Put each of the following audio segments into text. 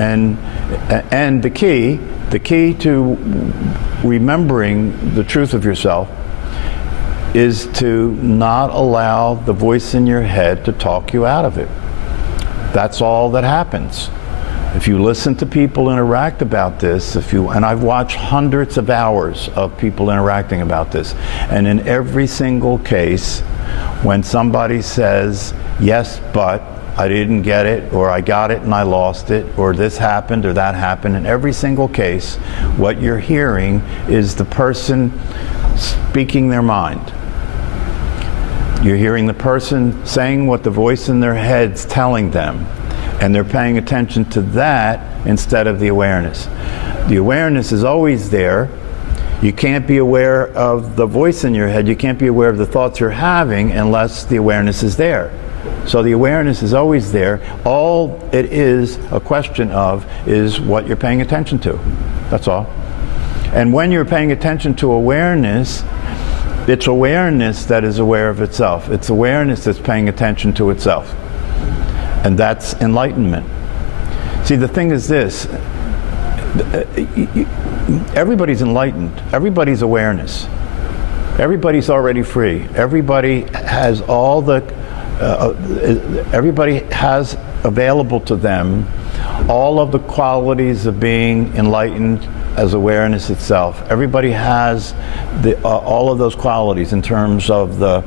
And the key to remembering the truth of yourself is to not allow the voice in your head to talk you out of it. That's all that happens. If you listen to people interact about this, and I've watched hundreds of hours of people interacting about this, and in every single case, when somebody says, yes, but I didn't get it, or I got it and I lost it, or this happened or that happened, in every single case, what you're hearing is the person speaking their mind. You're hearing the person saying what the voice in their head's telling them, and they're paying attention to that instead of the awareness. The awareness is always there. You can't be aware of the voice in your head, you can't be aware of the thoughts you're having unless the awareness is there. So the awareness is always there. All it is a question of is what you're paying attention to. That's all. And when you're paying attention to awareness, it's awareness that is aware of itself. It's awareness that's paying attention to itself. And that's enlightenment. See, the thing is this. Everybody's enlightened. Everybody's awareness. Everybody's already free. Everybody has all the everybody has available to them all of the qualities of being enlightened as awareness itself. Everybody has all of those qualities in terms of the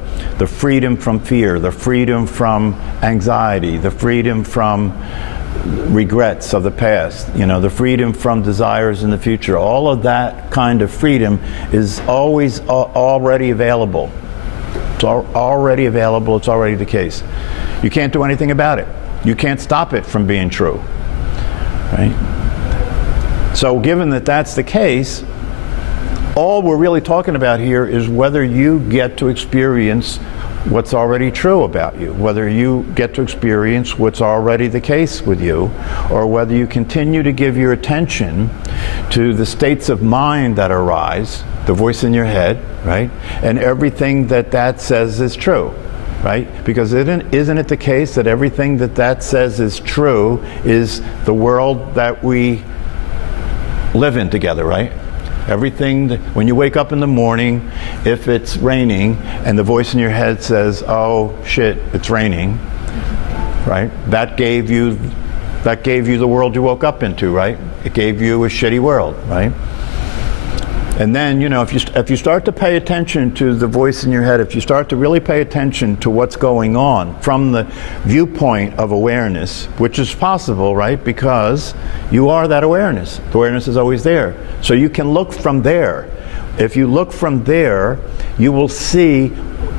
freedom from fear, the freedom from anxiety, the freedom from regrets of the past, the freedom from desires in the future. All of that kind of freedom is always already available. It's already available, it's already the case. You can't do anything about it. You can't stop it from being true, right? So given that that's the case, all we're really talking about here is whether you get to experience what's already true about you, whether you get to experience what's already the case with you, or whether you continue to give your attention to the states of mind that arise, the voice in your head, right? And everything that says is true, right? Because isn't it the case that everything that says is true is the world that we live in together, right? Everything, when you wake up in the morning, if it's raining and the voice in your head says, oh shit, it's raining, right? That gave you the world you woke up into, right? It gave you a shitty world, right? And then, if you start to pay attention to the voice in your head, if you start to really pay attention to what's going on from the viewpoint of awareness, which is possible, right? Because you are that awareness. The awareness is always there. So you can look from there. If you look from there, you will see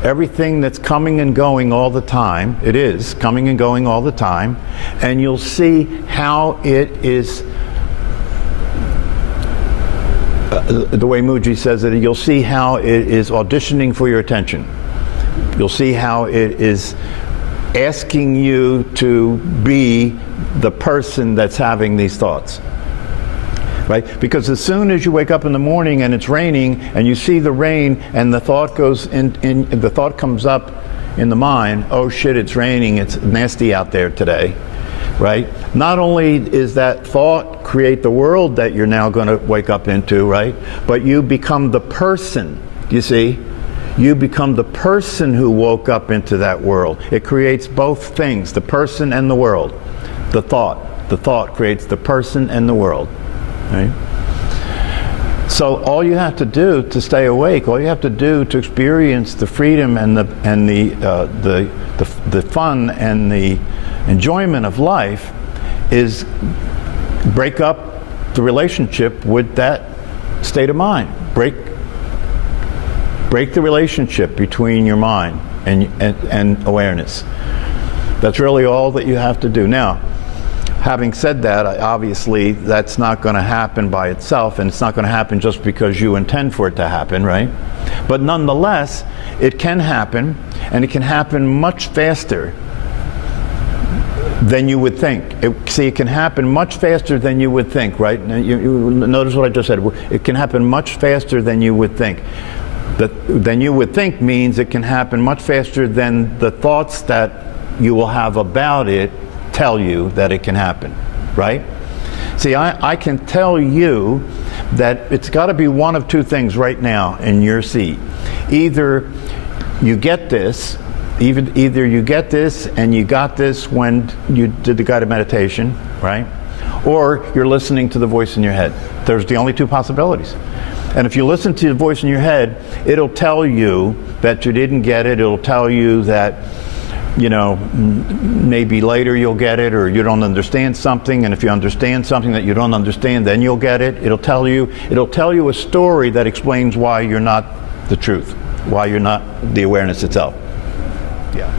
everything that's coming and going all the time. It is coming and going all the time. And you'll see how it is the way Mooji says it, you'll see how it is auditioning for your attention. You'll see how it is asking you to be the person that's having these thoughts. Right? Because as soon as you wake up in the morning and it's raining and you see the rain and the thought goes the thought comes up in the mind, oh shit, it's raining, it's nasty out there today. Right? Not only is that thought create the world that you're now going to wake up into, right? But you become the person, you see? You become the person who woke up into that world. It creates both things, the person and the world. The thought creates the person and the world, right? So all you have to do to stay awake, all you have to do to experience the freedom and the fun and the enjoyment of life is break up the relationship with that state of mind. Break the relationship between your mind and awareness. That's really all that you have to do. Now, having said that, obviously that's not going to happen by itself, and it's not going to happen just because you intend for it to happen, right? But nonetheless, it can happen, and it can happen much faster than you would think. It can happen much faster than you would think, right? You notice what I just said. It can happen much faster than you would think. Than you would think means it can happen much faster than the thoughts that you will have about it tell you that it can happen, right? See, I can tell you that it's got to be one of two things right now in your seat. Either you get this, either you get this and you got this when you did the guided meditation, right? Or you're listening to the voice in your head. There's the only two possibilities. And if you listen to the voice in your head, it'll tell you that you didn't get it. It'll tell you that, you know, maybe later you'll get it, or you don't understand something, and if you understand something that you don't understand, then you'll get it. It'll tell you a story that explains why you're not the truth, why you're not the awareness itself. Yeah.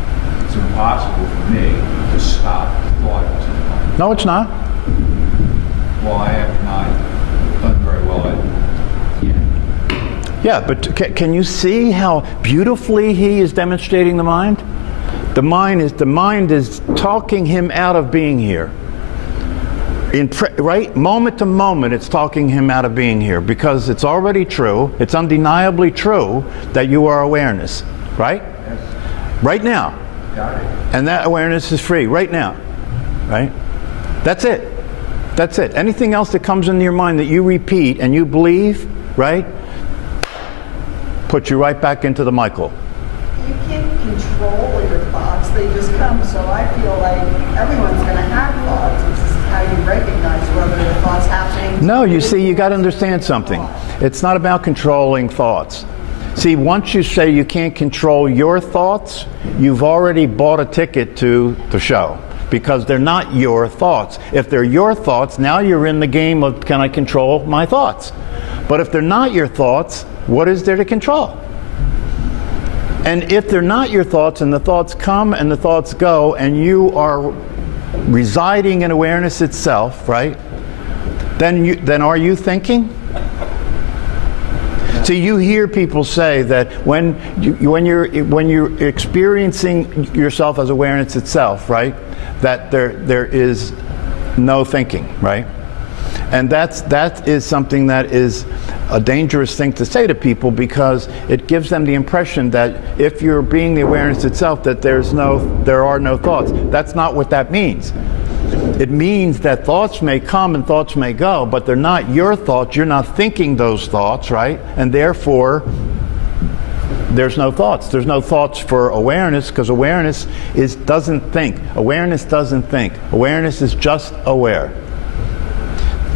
It's impossible for me to stop thought. No, it's not. Well, I have not done very well at it. Yeah, but can you see how beautifully he is demonstrating the mind? The mind is talking him out of being here. Right, moment to moment, it's talking him out of being here, because it's already true. It's undeniably true that you are awareness, right? Yes. Right now. Got it. And that awareness is free right now, right? That's it. That's it. Anything else that comes into your mind that you repeat and you believe, right, puts you right back into the Michael. You can't control your thoughts, they just come. So I feel like everyone's going to have thoughts. It's just how you recognize whether the thought's happening. No, you see, you got to understand something. It's not about controlling thoughts. See, once you say you can't control your thoughts, you've already bought a ticket to the show, because they're not your thoughts. If they're your thoughts, now you're in the game of, can I control my thoughts? But if they're not your thoughts, what is there to control? And if they're not your thoughts, and the thoughts come and the thoughts go, and you are residing in awareness itself, right? Then are you thinking? See, you hear people say that when you're experiencing yourself as awareness itself, right? That there is no thinking, right? And that is something that is a dangerous thing to say to people, because it gives them the impression that if you're being the awareness itself, that there are no thoughts. That's not what that means. It means that thoughts may come and thoughts may go, but they're not your thoughts. You're not thinking those thoughts, right? And therefore, there's no thoughts. There's no thoughts for awareness, because awareness doesn't think. Awareness doesn't think. Awareness is just aware.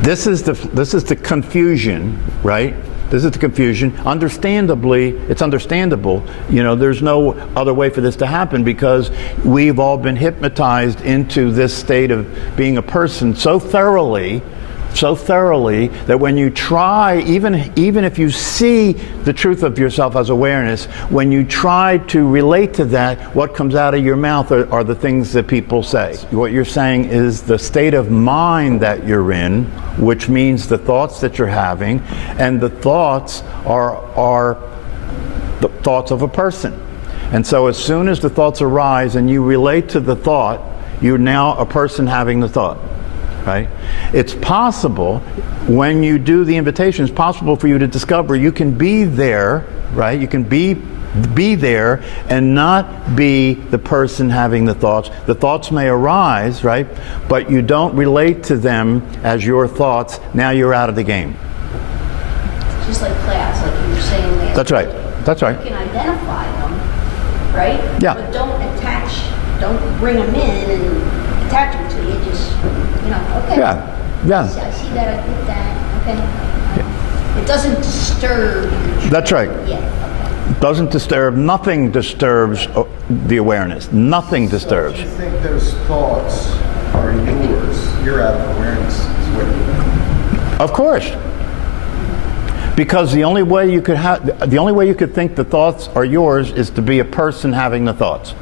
This is the confusion, right? This is the confusion. Understandably, it's understandable. You know, there's no other way for this to happen, because we've all been hypnotized into this state of being a person so thoroughly that when you try, even if you see the truth of yourself as awareness, when you try to relate to that, what comes out of your mouth are the things that people say. What you're saying is the state of mind that you're in, which means the thoughts that you're having, and the thoughts are the thoughts of a person. And so as soon as the thoughts arise and you relate to the thought, you're now a person having the thought. Right? It's possible, when you do the invitation, it's possible for you to discover you can be there, right? You can be there and not be the person having the thoughts. The thoughts may arise, right? But you don't relate to them as your thoughts. Now you're out of the game. Just like class, like you were saying there. That's right. That's right. You can identify them, right? Yeah. But don't bring them in and attach them to you. Just, okay. Yeah. Yeah. I see that, I get that, okay. It doesn't disturb. That's right. Yeah, okay. Doesn't disturb. Nothing disturbs the awareness. Nothing disturbs. So you think those thoughts are yours? You're out of awareness. Is what you think. Of course. Because the only way you could think the thoughts are yours is to be a person having the thoughts.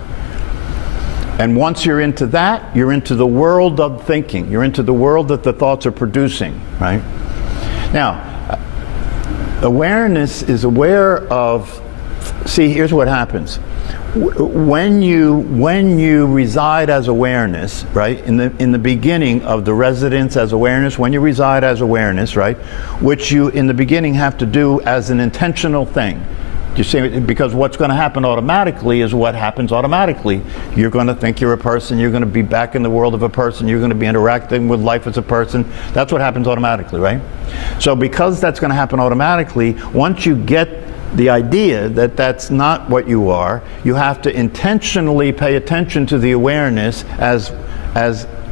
And once you're into that, you're into the world of thinking. You're into the world that the thoughts are producing, right? Now, awareness is aware of, see, here's what happens. When you reside as awareness, right, in the beginning of the residence as awareness, when you reside as awareness, right, which you in the beginning have to do as an intentional thing. You see, because what's going to happen automatically is what happens automatically. You're going to think you're a person, you're going to be back in the world of a person, you're going to be interacting with life as a person. That's what happens automatically, right? So because that's going to happen automatically, once you get the idea that that's not what you are, you have to intentionally pay attention to the awareness as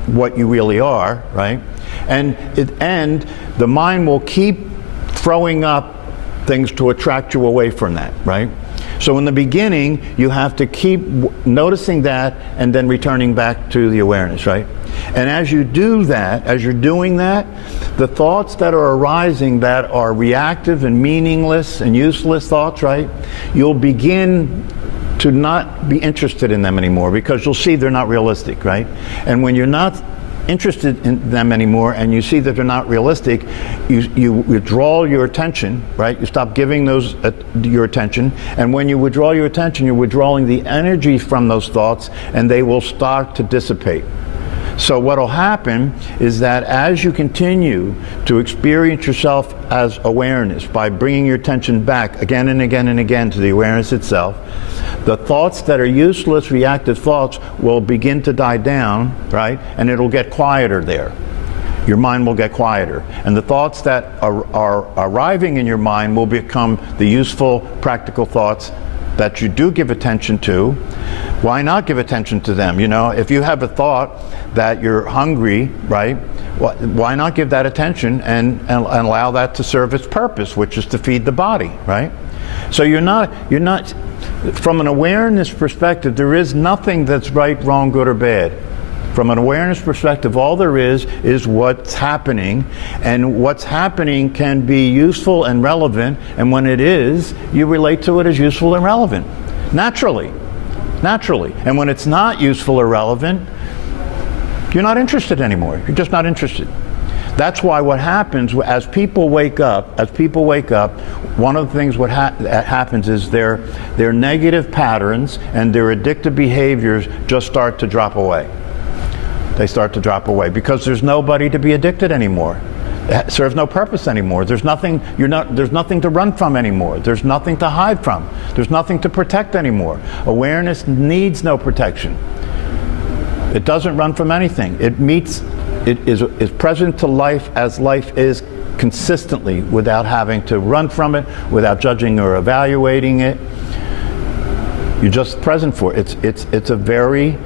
what you really are, right? And the mind will keep throwing up things to attract you away from that, right? So in the beginning, you have to keep noticing that and then returning back to the awareness, right? And as you do that, as you're doing that, the thoughts that are arising that are reactive and meaningless and useless thoughts, right? You'll begin to not be interested in them anymore because you'll see they're not realistic, right? And when you're not interested in them anymore and you see that they're not realistic, you withdraw your attention, right? You stop giving those your attention, and when you withdraw your attention, you're withdrawing the energy from those thoughts and they will start to dissipate. So what will happen is that as you continue to experience yourself as awareness by bringing your attention back again and again and again to the awareness itself, the thoughts that are useless, reactive thoughts will begin to die down, right? And it'll get quieter there. Your mind will get quieter. And the thoughts that are arriving in your mind will become the useful, practical thoughts that you do give attention to. Why not give attention to them? You know, if you have a thought that you're hungry, right? Why not give that attention and allow that to serve its purpose, which is to feed the body, right? So you're not, from an awareness perspective, there is nothing that's right, wrong, good, or bad. From an awareness perspective, all there is what's happening, and what's happening can be useful and relevant, and when it is, you relate to it as useful and relevant, naturally. And when it's not useful or relevant, you're not interested anymore. You're just not interested. That's why what happens as people wake up, one of the things that happens is their negative patterns and their addictive behaviors just start to drop away. They start to drop away because there's nobody to be addicted anymore. It serves no purpose anymore. There's nothing to run from anymore. There's nothing to hide from. There's nothing to protect anymore. Awareness needs no protection. It doesn't run from anything. It is present to life as life is consistently without having to run from it, without judging or evaluating it. You're just present for it. It's a very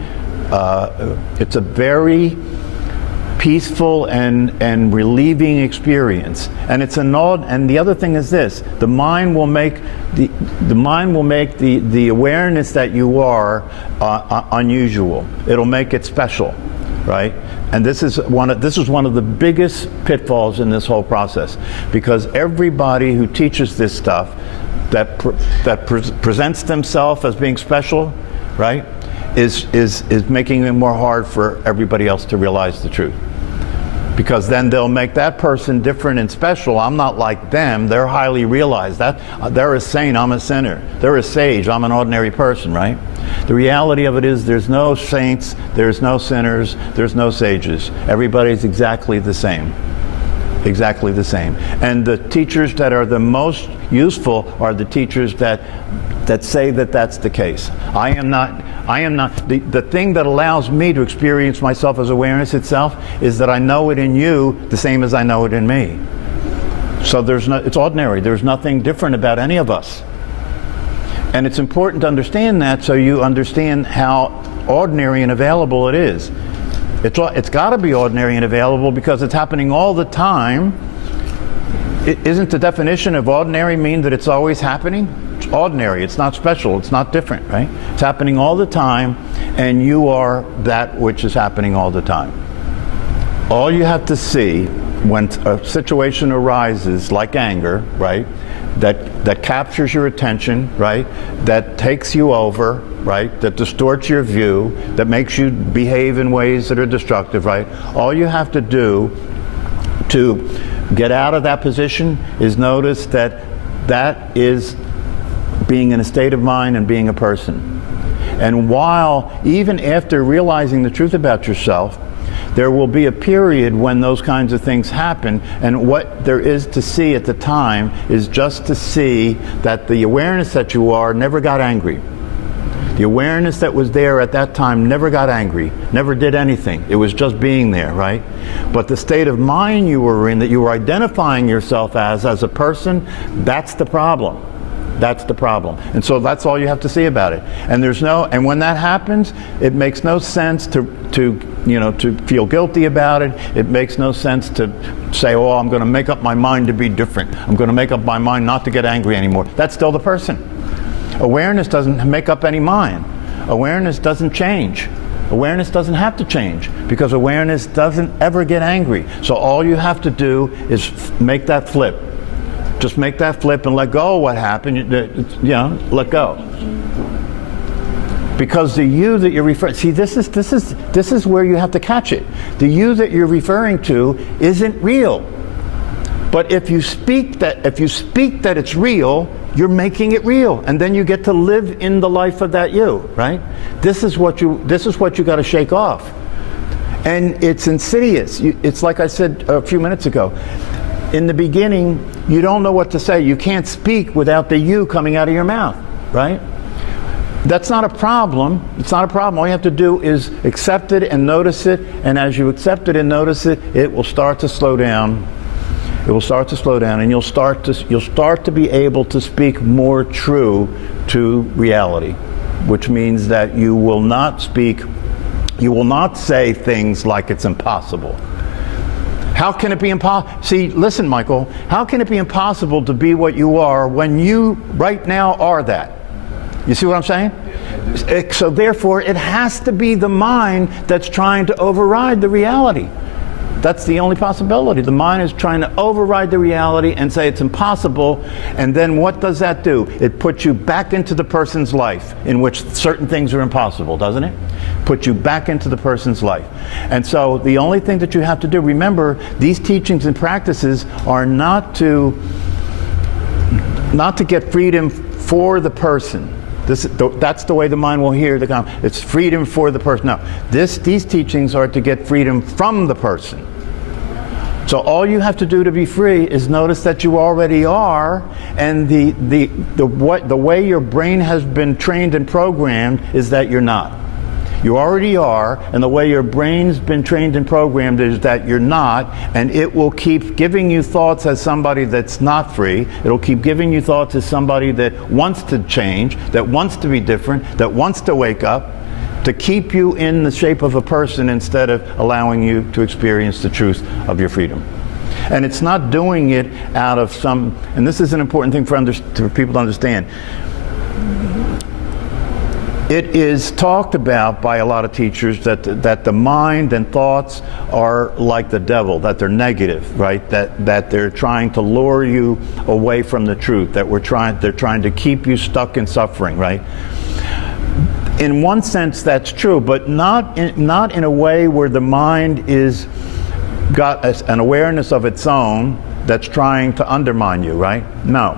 peaceful and relieving experience. And and the other thing is this: the mind will make the awareness that you are unusual. It'll make it special, right? And this is one of the biggest pitfalls in this whole process, because everybody who teaches this stuff that presents themselves as being special, right, is making it more hard for everybody else to realize the truth. Because then they'll make that person different and special. I'm not like them. They're highly realized. They're a saint, I'm a sinner. They're a sage, I'm an ordinary person, right? The reality of it is there's no saints, there's no sinners, there's no sages. Everybody's exactly the same. Exactly the same. And the teachers that are the most useful are the teachers that say that that's the case. I am not. The thing that allows me to experience myself as awareness itself is that I know it in you the same as I know it in me. So it's ordinary. There's nothing different about any of us. And it's important to understand that, so you understand how ordinary and available it is. It's got to be ordinary and available because it's happening all the time. Isn't the definition of ordinary mean that it's always happening? It's ordinary, it's not special, it's not different, right? It's happening all the time, and you are that which is happening all the time. All you have to see when a situation arises like anger, right, that captures your attention, right, that takes you over, right, that distorts your view, that makes you behave in ways that are destructive, right, all you have to do to get out of that position is notice that is being in a state of mind and being a person. And even after realizing the truth about yourself, There will be a period when those kinds of things happen, and what there is to see at the time is just to see that the awareness that you are never got angry. The awareness that was there at that time never got angry, never did anything. It was just being there, right? But the state of mind you were in, that you were identifying yourself as a person, that's the problem. That's the problem. And so that's all you have to see about it. And and when that happens, it makes no sense to feel guilty about it. It makes no sense to say, oh, I'm going to make up my mind to be different. I'm going to make up my mind not to get angry anymore. That's still the person. Awareness doesn't make up any mind. Awareness doesn't change. Awareness doesn't have to change because awareness doesn't ever get angry. So all you have to do is make that flip. Just make that flip and let go of what happened. Let go. Because the you that you're referring, see, this is where you have to catch it. The you that you're referring to isn't real. But if you speak that it's real, you're making it real, and then you get to live in the life of that you, right? This is what you got to shake off, and it's insidious. It's like I said a few minutes ago. In the beginning, you don't know what to say. You can't speak without the you coming out of your mouth, right? That's not a problem. It's not a problem. All you have to do is accept it and notice it, and as you accept it and notice it, it will start to slow down. It will start to slow down, and you'll start to be able to speak more true to reality, which means that you will not say things like it's impossible. How can it be impossible? See, listen, Michael, how can it be impossible to be what you are when you right now are that? You see what I'm saying? So therefore, it has to be the mind that's trying to override the reality. That's the only possibility. The mind is trying to override the reality and say it's impossible, and then what does that do? It puts you back into the person's life in which certain things are impossible, doesn't it? Put you back into the person's life. And so the only thing that you have to do, remember, these teachings and practices are not to get freedom for the person. That's the way the mind will hear the comment. It's freedom for the person. No, these teachings are to get freedom from the person. So all you have to do to be free is notice that you already are, and the way your brain has been trained and programmed is that you're not. You already are, and the way your brain's been trained and programmed is that you're not, and it will keep giving you thoughts as somebody that's not free. It'll keep giving you thoughts as somebody that wants to change, that wants to be different, that wants to wake up, to keep you in the shape of a person instead of allowing you to experience the truth of your freedom. And it's not doing it out of some, and this is an important thing for people to understand. It is talked about by a lot of teachers that the mind and thoughts are like the devil, that they're negative, right? That they're trying to lure you away from the truth, that they're trying to keep you stuck in suffering, right? In one sense, that's true, but not in a way where the mind is got an awareness of its own that's trying to undermine you, right? No.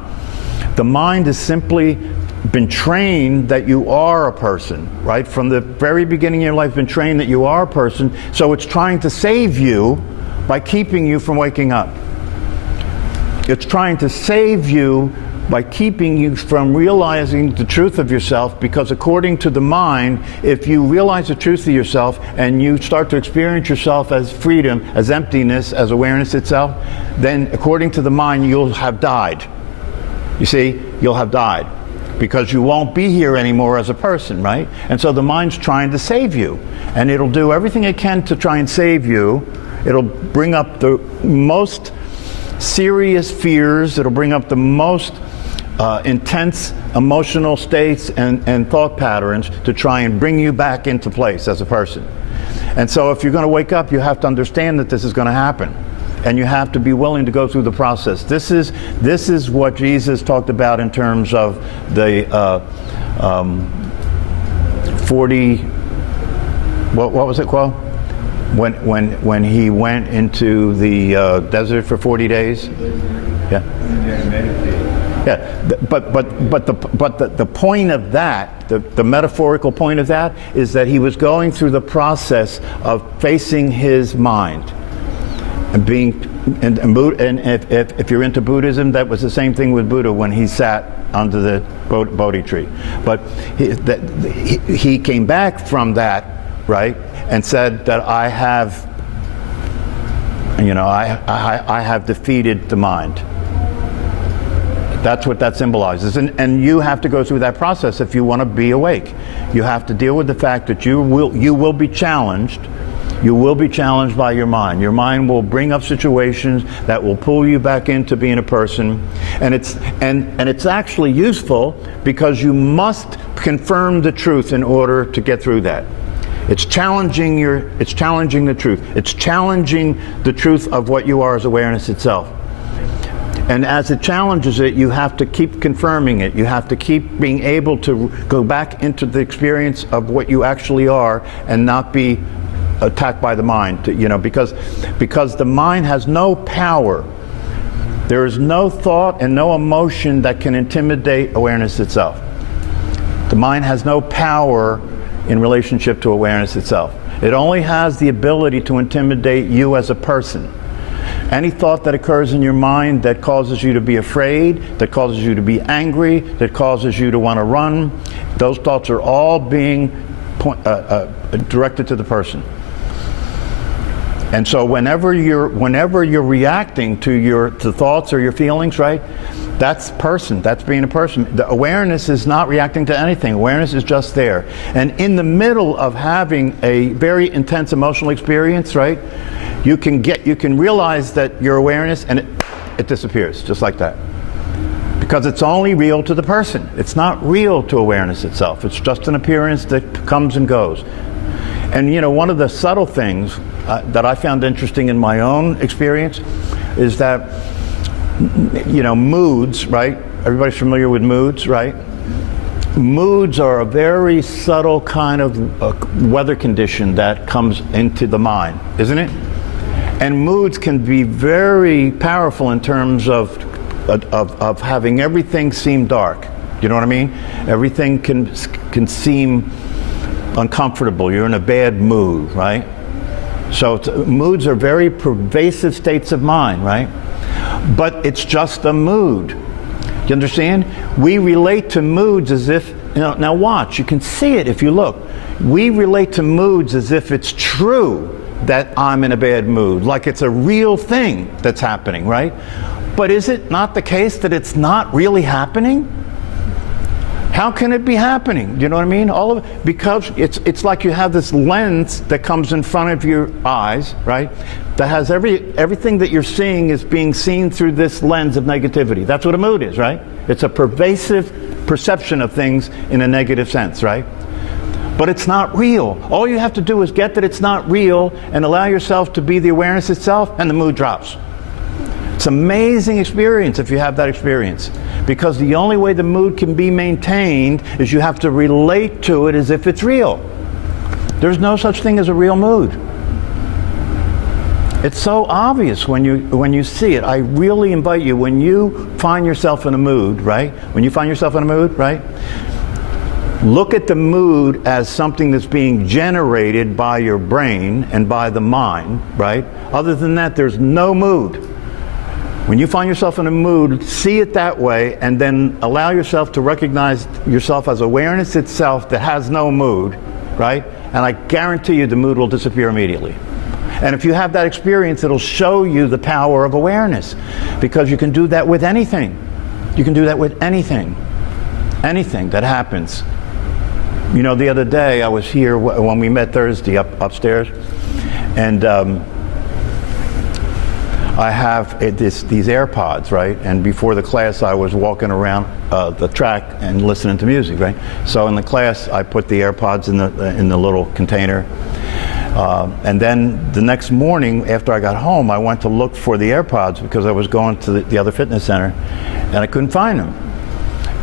The mind has simply been trained that you are a person, right? From the very beginning of your life, been trained that you are a person, so it's trying to save you by keeping you from waking up. It's trying to save you by keeping you from realizing the truth of yourself, because according to the mind, if you realize the truth of yourself and you start to experience yourself as freedom, as emptiness, as awareness itself, then according to the mind, you'll have died. You see, you'll have died, because you won't be here anymore as a person, right? And so the mind's trying to save you, and it'll do everything it can to try and save you. It'll bring up the most serious fears, it'll bring up the most intense emotional states and thought patterns to try and bring you back into place as a person. And so if you're going to wake up, you have to understand that this is going to happen, and you have to be willing to go through the process. This is what Jesus talked about in terms of the 40. What was it called? When he went into the desert for 40 days. Yeah. And then meditate. Yeah, the point of that, the metaphorical point of that, is that he was going through the process of facing his mind, and being, and if you're into Buddhism, that was the same thing with Buddha when he sat under the Bodhi tree. But he came back from that, right, and said that I have, you know, I have defeated the mind. That's what that symbolizes, and you have to go through that process if you want to be awake. You have to deal with the fact that you will be challenged. You will be challenged by your mind. Your mind will bring up situations that will pull you back into being a person, and it's actually useful because you must confirm the truth in order to get through that. It's challenging the truth. It's challenging the truth of what you are as awareness itself. And as it challenges it, you have to keep confirming it. You have to keep being able to go back into the experience of what you actually are and not be attacked by the mind, you know, because the mind has no power. There is no thought and no emotion that can intimidate awareness itself. The mind has no power in relationship to awareness itself. It only has the ability to intimidate you as a person. Any thought that occurs in your mind that causes you to be afraid, that causes you to be angry, that causes you to want to run, those thoughts are all being directed to the person. And so whenever you're reacting to thoughts or your feelings, right, that's person, that's being a person. The awareness is not reacting to anything. Awareness is just there. And in the middle of having a very intense emotional experience, right, you can realize that your awareness, and it disappears just like that. Because it's only real to the person. It's not real to awareness itself. It's just an appearance that comes and goes. And you know, one of the subtle things that I found interesting in my own experience is that, you know, moods, right? Everybody's familiar with moods, right? Moods are a very subtle kind of weather condition that comes into the mind, isn't it? And moods can be very powerful in terms of having everything seem dark. You know what I mean? Everything can seem uncomfortable. You're in a bad mood, right? So moods are very pervasive states of mind, right? But it's just a mood. You understand? We relate to moods as if, you know, now watch, you can see it if you look. We relate to moods as if it's true that I'm in a bad mood, like it's a real thing that's happening, right? But is it not the case that it's not really happening? How can it be happening? Do you know what I mean? All of it, because it's like you have this lens that comes in front of your eyes, right? That has everything that you're seeing is being seen through this lens of negativity. That's what a mood is, right? It's a pervasive perception of things in a negative sense, right? But it's not real. All you have to do is get that it's not real and allow yourself to be the awareness itself, and the mood drops. It's an amazing experience if you have that experience. Because the only way the mood can be maintained is you have to relate to it as if it's real. There's no such thing as a real mood. It's so obvious when you see it. I really invite you, when you find yourself in a mood, right? When you find yourself in a mood, right? Look at the mood as something that's being generated by your brain and by the mind, right? Other than that, there's no mood. When you find yourself in a mood, see it that way, and then allow yourself to recognize yourself as awareness itself that has no mood, right? And I guarantee you the mood will disappear immediately. And if you have that experience, it'll show you the power of awareness, because you can do that with anything. You can do that with anything. Anything that happens. You know, the other day I was here when we met Thursday upstairs, and I have these AirPods, right? And before the class, I was walking around the track and listening to music, right? So in the class, I put the AirPods in the little container. And then the next morning, after I got home, I went to look for the AirPods because I was going to the other fitness center, and I couldn't find them.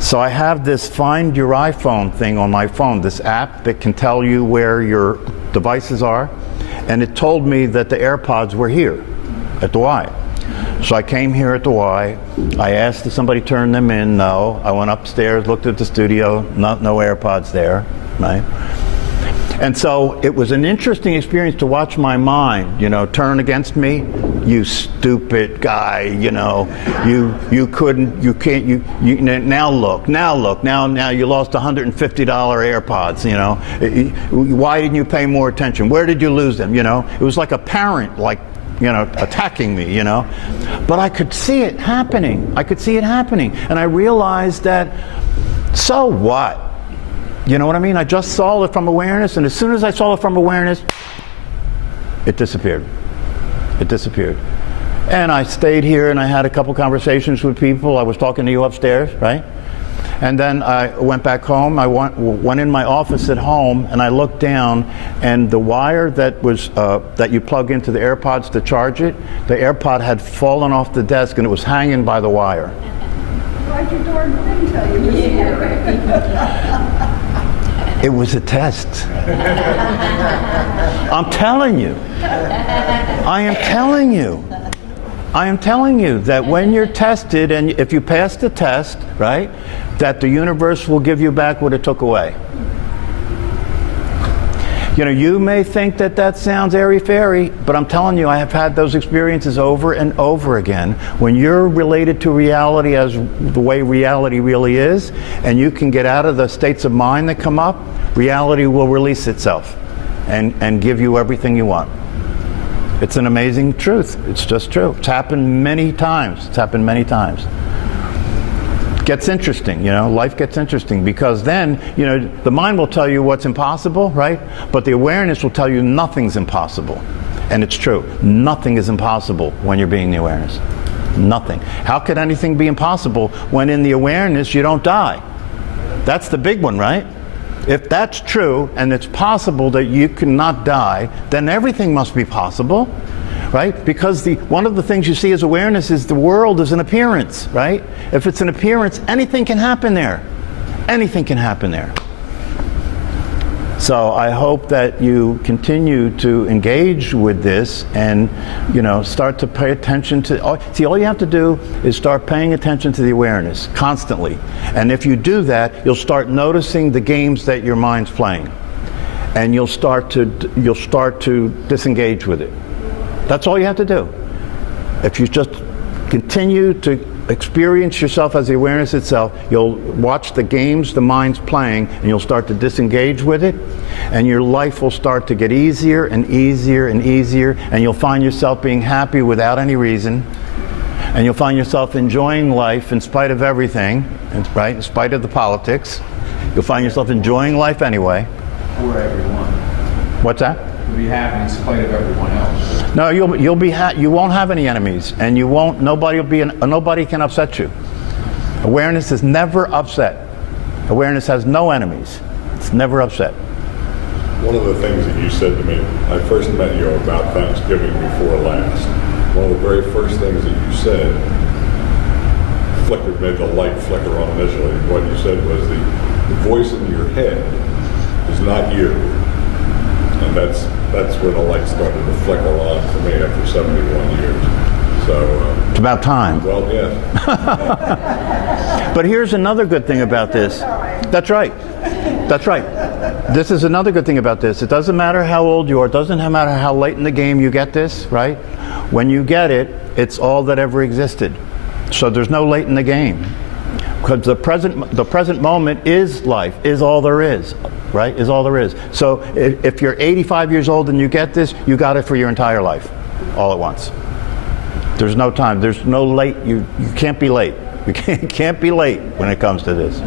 So I have this Find Your iPhone thing on my phone, this app that can tell you where your devices are, and it told me that the AirPods were here at the Y. So I came here at the Y. I asked if somebody turned them in. No. I went upstairs, looked at the studio. No AirPods there, right? And so it was an interesting experience to watch my mind, turn against me. You stupid guy, you couldn't, you can't, now look, now you lost $150 AirPods, why didn't you pay more attention? Where did you lose them, It was like a parent, attacking me, But I could see it happening. And I realized that, so what? You know what I mean? I just saw it from awareness, and as soon as I saw it from awareness, it disappeared. And I stayed here and I had a couple conversations with people. I was talking to you upstairs, right? And then I went back home. I went in my office at home and I looked down, and the wire that was that you plug into the AirPods to charge it, the AirPod had fallen off the desk and it was hanging by the wire. Why'd your darn thing tell you this? It was a test. I'm telling you. I am telling you that when you're tested, and if you pass the test, right, that the universe will give you back what it took away. You may think that sounds airy-fairy, but I'm telling you, I have had those experiences over and over again. When you're related to reality as the way reality really is, and you can get out of the states of mind that come up, reality will release itself and give you everything you want. It's an amazing truth. It's just true. It's happened many times. Gets interesting, life gets interesting, because then, the mind will tell you what's impossible, right? But the awareness will tell you nothing's impossible. And it's true. Nothing is impossible when you're being the awareness. Nothing. How could anything be impossible when in the awareness you don't die? That's the big one, right? If that's true and it's possible that you cannot die, then everything must be possible. Right? Because one of the things you see as awareness is the world is an appearance, right? If it's an appearance, anything can happen there. Anything can happen there. So I hope that you continue to engage with this and, start to pay attention to, all you have to do is start paying attention to the awareness constantly. And if you do that, you'll start noticing the games that your mind's playing. And you'll start to disengage with it. That's all you have to do. If you just continue to experience yourself as the awareness itself, you'll watch the games the mind's playing, and you'll start to disengage with it, and your life will start to get easier and easier and easier, and you'll find yourself being happy without any reason, and you'll find yourself enjoying life in spite of everything, right? In spite of the politics. You'll find yourself enjoying life anyway. For everyone. What's that? You'll be happy in spite of everyone else. No, you won't have any enemies, and nobody can upset you. Awareness is never upset. Awareness has no enemies. It's never upset. One of the things that you said to me, I first met you about Thanksgiving before last. One of the very first things that you said made the light flicker on initially. What you said was the voice in your head is not you. And that's when the light started to flicker on for me after 71 years. So it's about time. Well, yes. But here's another good thing about this. That's right. This is another good thing about this. It doesn't matter how old you are. It doesn't matter how late in the game you get this, right? When you get it, it's all that ever existed. So there's no late in the game. Because the present moment is life, is all there is. Right? Is all there is. So if you're 85 years old and you get this, you got it for your entire life, all at once. There's no time. There's no late. You can't be late. You can't be late when it comes to this.